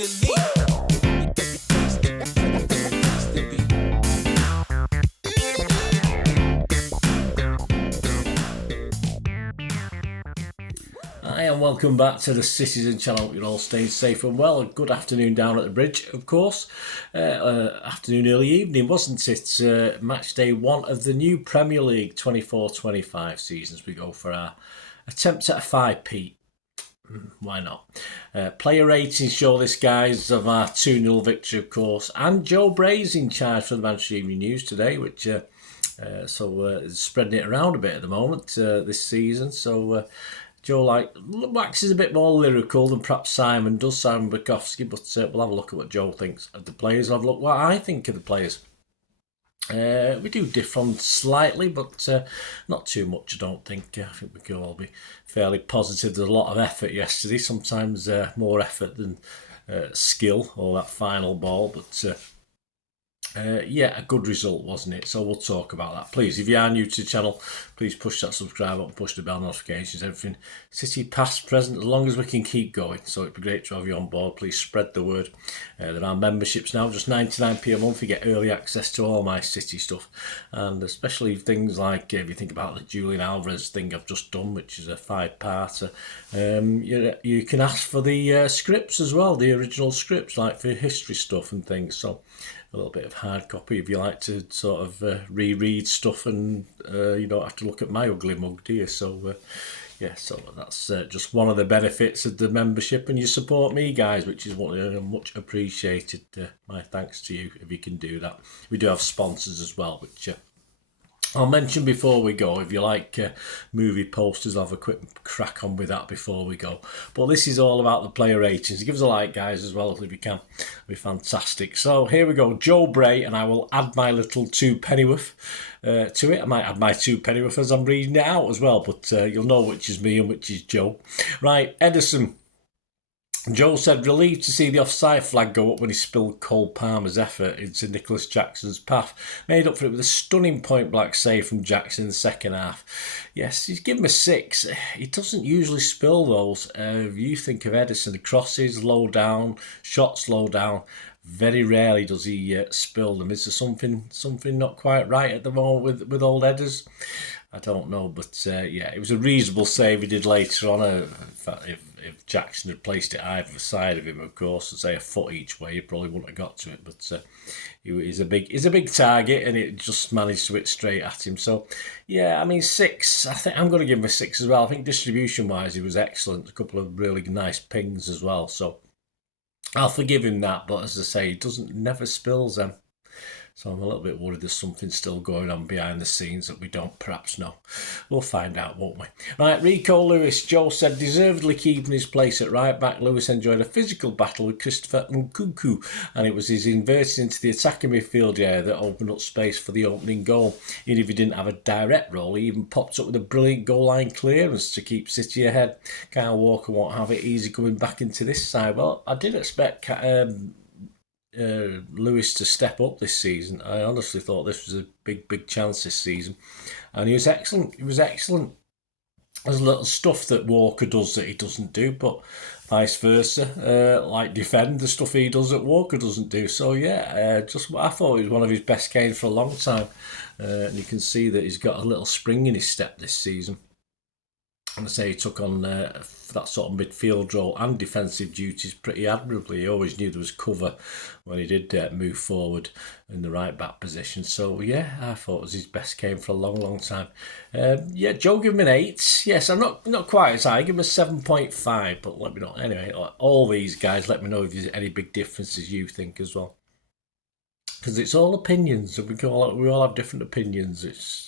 Hi and welcome back to the Citizen channel. You're all staying safe and well. Good afternoon down at the bridge, of course. Afternoon, early evening, wasn't it? Match day 1 of the new Premier League 24-25 seasons. We go for our attempt at a 5p. Why not? Player ratings show this, guys, of our 2-0 victory, of course. And Joe Bray's in charge for the Manchester Evening News today, which spreading it around a bit at the moment this season. So Joe waxes a bit more lyrical than perhaps Simon does, Simon Bukowski, but we'll have a look at what Joe thinks of the players. We'll have a look what I think of the players. We do differ on slightly, but not too much, I don't think. I think we can all be fairly positive. There's a lot of effort yesterday, sometimes more effort than skill or that final ball, but yeah, a good result, wasn't it? So we'll talk about that. Please, if you are new to the channel, please push that subscribe button, push the bell notifications, everything. City past, present, as long as we can keep going. So it'd be great to have you on board. Please spread the word. There are memberships now, just 99p a month. You get early access to all my City stuff. And especially things like, if you think about the Julian Alvarez thing I've just done, which is a 5-parter, you can ask for the scripts as well, the original scripts, like for history stuff and things. So a little bit of hard copy if you like to sort of reread stuff, and you don't have to look at my ugly mug, do you? So yeah, so that's just one of the benefits of the membership, and you support me, guys, which is much appreciated. My thanks to you if you can do that. We do have sponsors as well, which I'll mention before we go. If you like movie posters, I'll have a quick crack on with that before we go. But this is all about the player ratings. Give us a like, guys, as well, if you can. It'll be fantastic. So here we go. Joe Bray, and I will add my little 2 pennyworth to it. I might add my 2 pennyworth as I'm reading it out as well, but you'll know which is me and which is Joe. Right, Edison. Joel said, relieved to see the offside flag go up when he spilled Cole Palmer's effort into Nicholas Jackson's path. Made up for it with a stunning point-blank save from Jackson in the second half. Yes, he's given him a 6. He doesn't usually spill those. If you think of Edison, the crosses low down, shots low down, very rarely does he spill them. Is there something not quite right at the moment with old Edders? I don't know, but yeah, it was a reasonable save he did later on. In fact, if Jackson had placed it either side of him, of course, and say a foot each way, he probably wouldn't have got to it. But he's a big target, and it just managed to hit straight at him. So yeah, I mean 6. I think I'm going to give him a 6 as well. I think distribution-wise, he was excellent. A couple of really nice pings as well. So I'll forgive him that. But as I say, he never spills them. So I'm a little bit worried there's something still going on behind the scenes that we don't perhaps know. We'll find out, won't we? Right, Rico Lewis. Joe said, deservedly keeping his place at right back. Lewis enjoyed a physical battle with Christopher Nkunku, and it was his inverting into the attacking midfield area that opened up space for the opening goal. Even if he didn't have a direct role, he even popped up with a brilliant goal line clearance to keep City ahead. Kyle Walker won't have it easy coming back into this side. Well, I did expect Lewis to step up this season. I honestly thought this was a big chance this season, and he was excellent. There's little stuff that Walker does that he doesn't do, but vice versa, like defend the stuff he does that Walker doesn't do. So yeah, just what I thought he was one of his best games for a long time, and you can see that he's got a little spring in his step this season. And I say he took on that sort of midfield role and defensive duties pretty admirably. He always knew there was cover when he did move forward in the right back position. So yeah, I thought it was his best game for a long time. Yeah, Joe gave him an 8. Yes, I'm not quite as high. I give him a 7.5, but let me know. Anyway, all these guys, let me know if there's any big differences you think as well. Because it's all opinions, and we all have different opinions. It's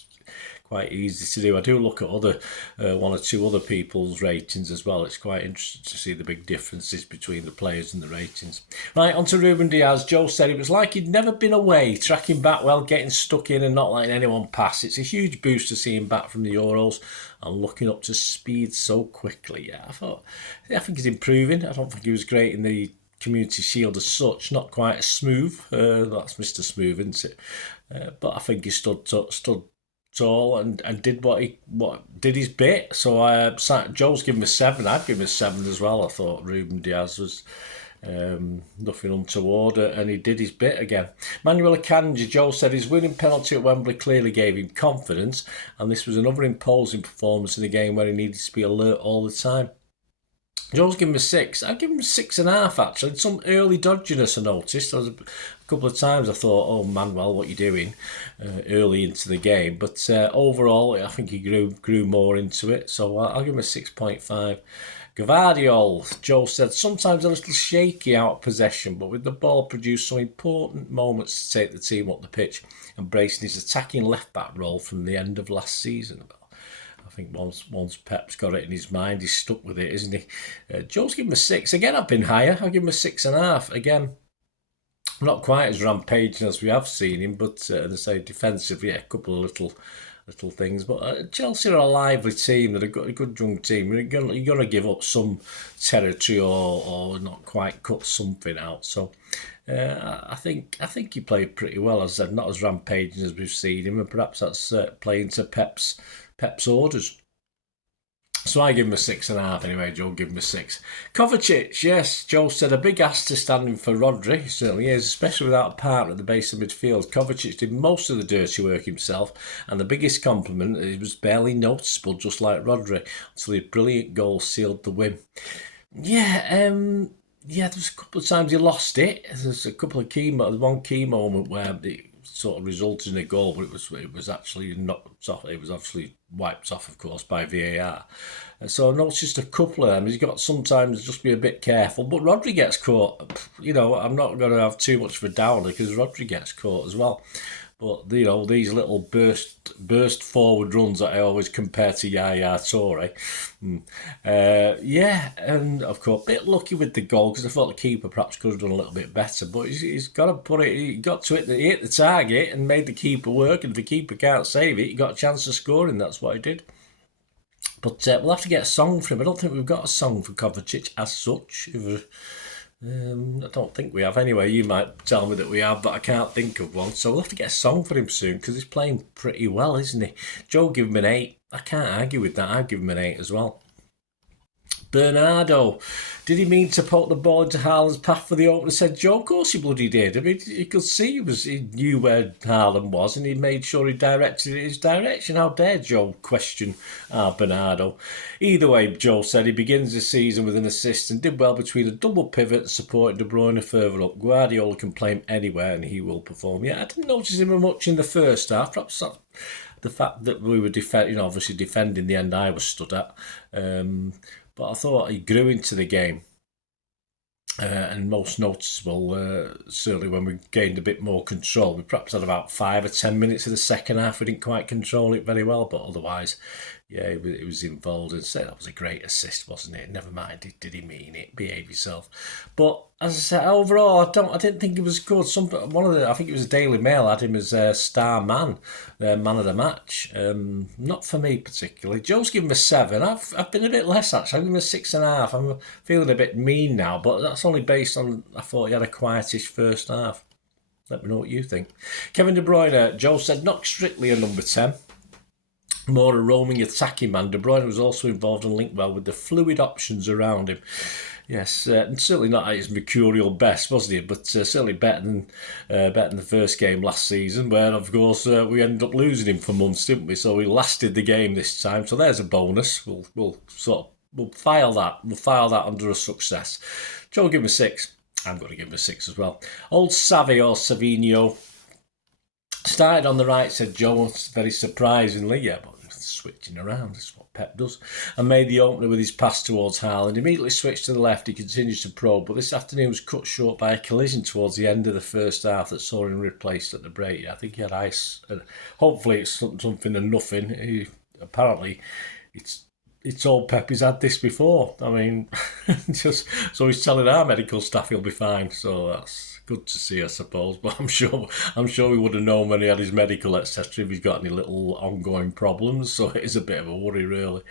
quite easy to do. I do look at other 1 or 2 other people's ratings as well. It's quite interesting to see the big differences between the players and the ratings. Right, on to Ruben Diaz. Joe said it was like he'd never been away, tracking back well, getting stuck in and not letting anyone pass. It's a huge boost to see him back from the Euros and looking up to speed so quickly. Yeah, I think he's improving. I don't think he was great in the Community Shield as such, not quite as smooth. That's Mr. Smooth, isn't it? But I think he stood tall and did did his bit. So Joe's given him a 7. I'd give him a 7 as well. I thought Ruben Diaz was Nothing untoward, and he did his bit again. Manuel Akanji, Joe said his winning penalty at Wembley clearly gave him confidence, and this was another imposing performance in a game where he needed to be alert all the time. Joe's given him a 6. I'd give him 6.5 actually. Some early dodginess I noticed. A couple of times I thought, oh Manuel, what are you doing early into the game? But overall, I think he grew more into it. So I'll give him a 6.5. Gvardiol, Joe said, sometimes a little shaky out of possession, but with the ball produced some important moments to take the team up the pitch, embracing his attacking left-back role from the end of last season. I think once Pep's got it in his mind, he's stuck with it, isn't he? Joe's given him a 6. Again, I've been higher. I'll give him a 6.5. Again, not quite as rampaging as we have seen him, but as I say, defensively, a couple of little things. But Chelsea are a lively team. They're a good young team. You're going to give up some territory or not quite cut something out. So I think he played pretty well. As I said, not as rampaging as we've seen him, and perhaps that's playing to Pep's orders. So I give him a 6.5 anyway. Joe give him a 6. Kovacic, yes, Joe said a big ask to stand in for Rodri. He certainly is, especially without a partner at the base of midfield. Kovacic did most of the dirty work himself, and the biggest compliment, it was barely noticeable, just like Rodri, until his brilliant goal sealed the win. Yeah, there was a couple of times he lost it. There's a couple of one key moment where it sort of resulted in a goal, but it was actually knocked off. It was actually wiped off, of course, by VAR. So I noticed a couple of them. He's got sometimes just be a bit careful, but Rodri gets caught. I'm not going to have too much of a downer because Rodri gets caught as well. But these little burst forward runs that I always compare to Yaya Toure. And of course, a bit lucky with the goal because I thought the keeper perhaps could have done a little bit better. But he's got to put it. He got to it. He hit the target and made the keeper work. And if the keeper can't save it, he got a chance of scoring. That's what he did. But we'll have to get a song for him. I don't think we've got a song for Kovacic as such. I don't think we have. Anyway, you might tell me that we have, but I can't think of one. So we'll have to get a song for him soon because he's playing pretty well, isn't he? Joe give him an 8. I can't argue with that. I'd give him an 8 as well. Bernardo, did he mean to poke the ball into Haaland's path for the opener? Said Joe, of course he bloody did. I mean, you could see he knew where Haaland was and he made sure he directed it in his direction. How dare Joe question Bernardo? Either way, Joe said he begins the season with an assist and did well between a double pivot supporting De Bruyne further up. Guardiola can play him anywhere and he will perform. Yeah, I didn't notice him much in the first half. Perhaps the fact that we were obviously defending the end I was stood at. But I thought he grew into the game. And most noticeable, certainly when we gained a bit more control. We perhaps had about 5 or 10 minutes of the second half. We didn't quite control it very well, but otherwise, yeah, it was involved. And so that was a great assist, wasn't it? Never mind, did he mean it? Behave yourself. But as I said, overall, I didn't think it was good. I think it was Daily Mail had him as star man, man of the match. Not for me particularly. Joe's given him a 7. I've been a bit less actually. I've given him a 6.5. I'm feeling a bit mean now, but that's only based on I thought he had a quietish first half. Let me know what you think. Kevin De Bruyne, Joe said not strictly a number 10. More a roaming attacking man. De Bruyne was also involved and linked well with the fluid options around him. Yes, and certainly not at his mercurial best, wasn't he? But certainly better than the first game last season, where of course we ended up losing him for months, didn't we? So we lasted the game this time. So there's a bonus. We'll file that. We'll file that under a success. Joe will give him a 6. I'm going to give him a 6 as well. Old Savvy or Savino started on the right, said Joe, very surprisingly. Yeah, but switching around, that's what Pep does. And made the opener with his pass towards Haaland. Immediately switched to the left, he continues to probe, but this afternoon was cut short by a collision towards the end of the first half that saw him replaced at the break. I think he had ice. Hopefully it's something and nothing. Apparently it's old Pep, he's had this before. I mean, so he's telling our medical staff he'll be fine. So that's good to see, I suppose. But I'm sure we would have known when he had his medical, etc. if he's got any little ongoing problems. So it is a bit of a worry, really.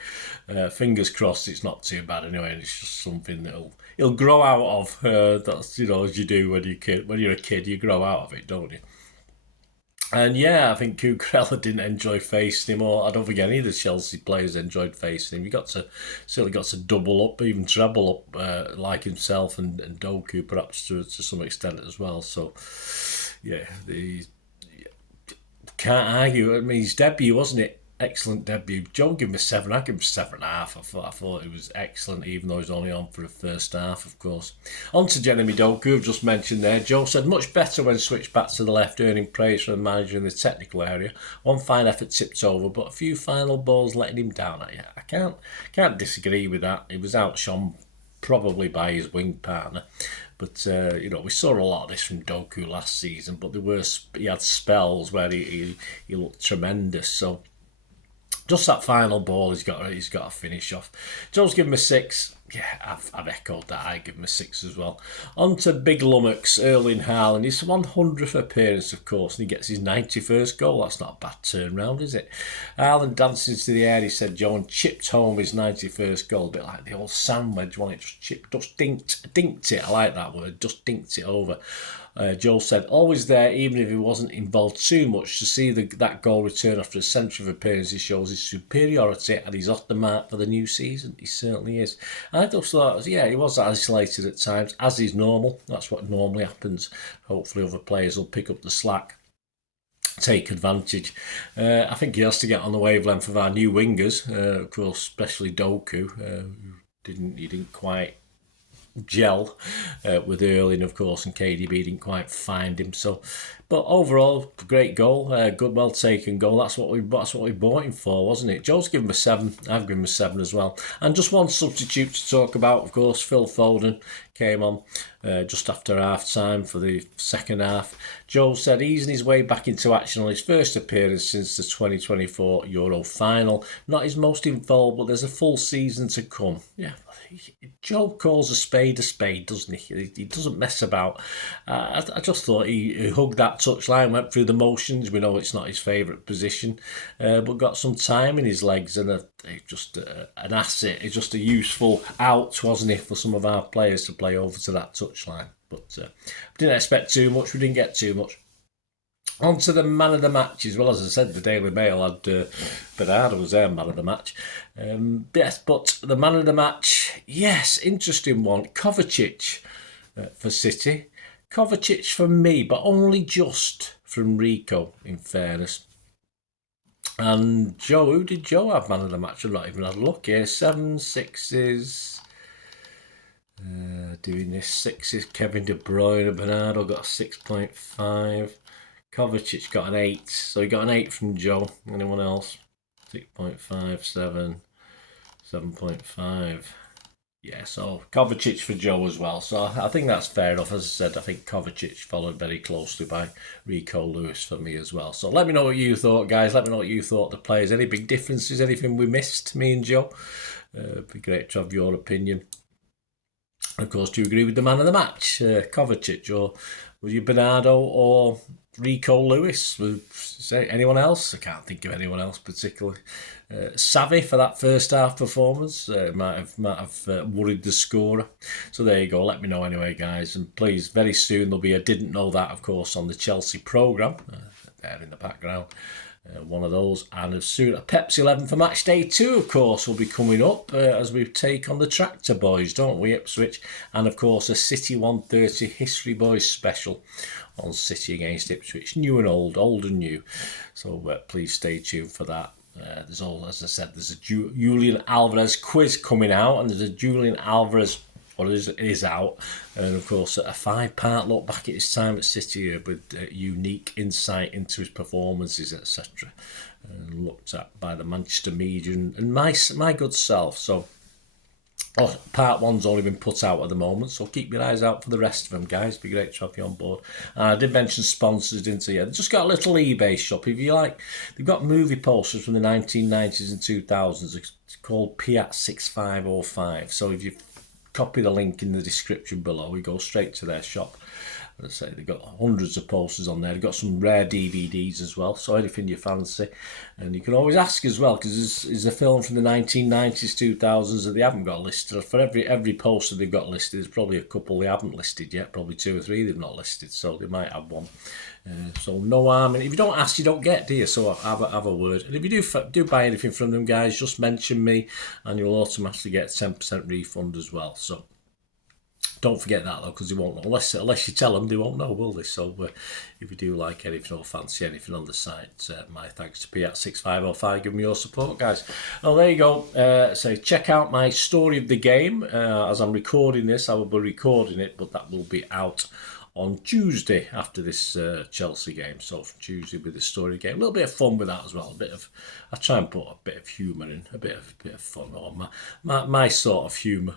Fingers crossed, it's not too bad anyway. And it's just something that he'll grow out of. That's as you do when you're a kid, you grow out of it, don't you? And yeah, I think Cucurella didn't enjoy facing him, or I don't think any of the Chelsea players enjoyed facing him. You got to certainly got to double up, even treble up, like himself and Doku, perhaps to some extent as well. So yeah, the can't argue. I mean, his debut, wasn't it? Excellent debut. Joe gave him a 7. I give him 7.5. I thought it was excellent, even though he's only on for the first half, of course. On to Jeremy Doku, I've just mentioned there. Joe said much better when switched back to the left, earning praise from the manager in the technical area. One fine effort tipped over, but a few final balls letting him down. I can't disagree with that. He was outshone probably by his wing partner. But we saw a lot of this from Doku last season. But he had spells where he looked tremendous. So just that final ball, he's got to finish off. Joe's given him a 6. Yeah, I've echoed that. I give him a 6 as well. On to Big Lummox, Erling Haaland. His 100th appearance, of course, and he gets his 91st goal. That's not a bad turnaround, is it? Haaland dancing to the air, he said, Joe, and chipped home his 91st goal, a bit like the old sandwich one. It just dinked it. I like that word, just dinked it over. Joel said, always there, even if he wasn't involved too much. To see that goal return after a century of appearances shows his superiority, and he's off the mark for the new season. He certainly is. I just thought, yeah, he was isolated at times, as is normal. That's what normally happens. Hopefully other players will pick up the slack, take advantage. I think he has to get on the wavelength of our new wingers, of course, especially Doku, who didn't quite gel with Erling, of course, and KDB didn't quite find him. So, but overall, great goal, good, well taken goal. That's what we bought him for, wasn't it? Joe's given him a 7. I've given him a 7 as well. And just one substitute to talk about, of course, Phil Foden came on just after half time for the second half. Joe said easing his way back into action on his first appearance since the 2024 Euro final. Not his most involved, but there's a full season to come. Yeah, Joe calls a spade, doesn't he? He doesn't mess about. I just thought he hugged that touchline, went through the motions. We know it's not his favourite position, but got some time in his legs and just an asset. It's just a useful out, wasn't it, for some of our players to play over to that touchline. But didn't expect too much. We didn't get too much. On to the man of the match as well. As I said, the Daily Mail had Bernardo was their man of the match. Yes, but the man of the match, yes, interesting one. Kovacic for City. Kovacic for me, but only just from Rico, in fairness. And Joe, who did Joe have man of the match? I've not even had a look here. 7 6s. Doing this 6s. Kevin De Bruyne, Bernardo got a 6.5. Kovacic got an 8. So he got an 8 from Joe. Anyone else? 6.5, 7, 7.5. Yeah, so Kovacic for Joe as well. So I think that's fair enough. As I said, I think Kovacic followed very closely by Rico Lewis for me as well. So let me know what you thought, guys. Let me know what you thought of the players. Any big differences? Anything we missed, me and Joe? It'd be great to have your opinion. Of course, do you agree with the man of the match, Kovacic, or was you Bernardo or Rico Lewis? Say anyone else? I can't think of anyone else particularly. Savvy for that first half performance might have worried the scorer. So there you go. Let me know anyway, guys. And please, very soon there'll be a Didn't Know That, of course, on the Chelsea programme. There in the background. One of those, and as soon a Pepsi 11 for match day 2, of course, will be coming up as we take on the Tractor Boys, don't we, Ipswich? And of course, a City 130 History Boys special on City against Ipswich, new and old and new. So please stay tuned for that. There's all, as I said, there's a Julian Alvarez quiz coming out, and there's a Julian Alvarez. Is out, and of course a 5-part look back at his time at City with unique insight into his performances, etc. Looked at by the Manchester media and my good self. So part 1's only been put out at the moment, so keep your eyes out for the rest of them, guys. It'd be great to have you on board. And I did mention sponsors, didn't I? Yeah, they've just got a little eBay shop. If you like, they've got movie posters from the 1990s and 2000s. It's called Piat 6505. So if you copy the link in the description below, we go straight to their shop. As I say, they've got hundreds of posters on there. They've got some rare DVDs as well, so anything you fancy. And you can always ask as well, because there's a film from the 1990s, 2000s that they haven't got listed. For every poster they've got listed, there's probably a couple they haven't listed yet, probably 2 or 3 they've not listed, so they might have one. So no harm, and if you don't ask, you don't get, do you? So have a word. And if you do buy anything from them, guys, just mention me, and you'll automatically get 10% refund as well. So don't forget that though, because they won't know unless you tell them. They won't know, will they? So if you do like anything or fancy anything on the site, my thanks to P@6505. Give me your support, guys. Oh, there you go. So check out my story of the game. As I'm recording this, I will be recording it, but that will be out on Tuesday after this Chelsea game. So from Tuesday with the story game, a little bit of fun with that as well. I try and put a bit of humour in, a bit of fun, or my sort of humour.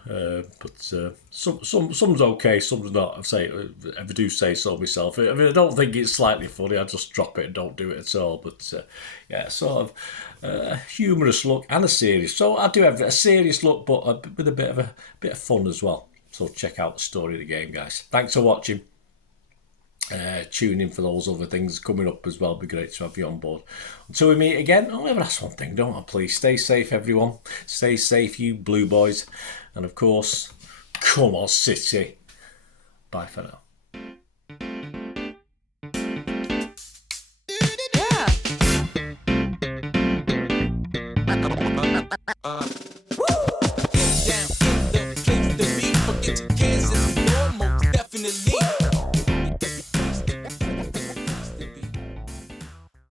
But some's okay, some's not. If I do say so myself. I mean, I don't think it's slightly funny. I just drop it and don't do it at all. But yeah, sort of a humorous look and a serious. So I do have a serious look, but with a bit of fun as well. So check out the story of the game, guys. Thanks for watching. Tune in for those other things coming up as well. It'd be great to have you on board. Until we meet again, I'll ever ask one thing, don't I? Please stay safe, everyone. Stay safe, you blue boys. And of course, come on, City. Bye for now.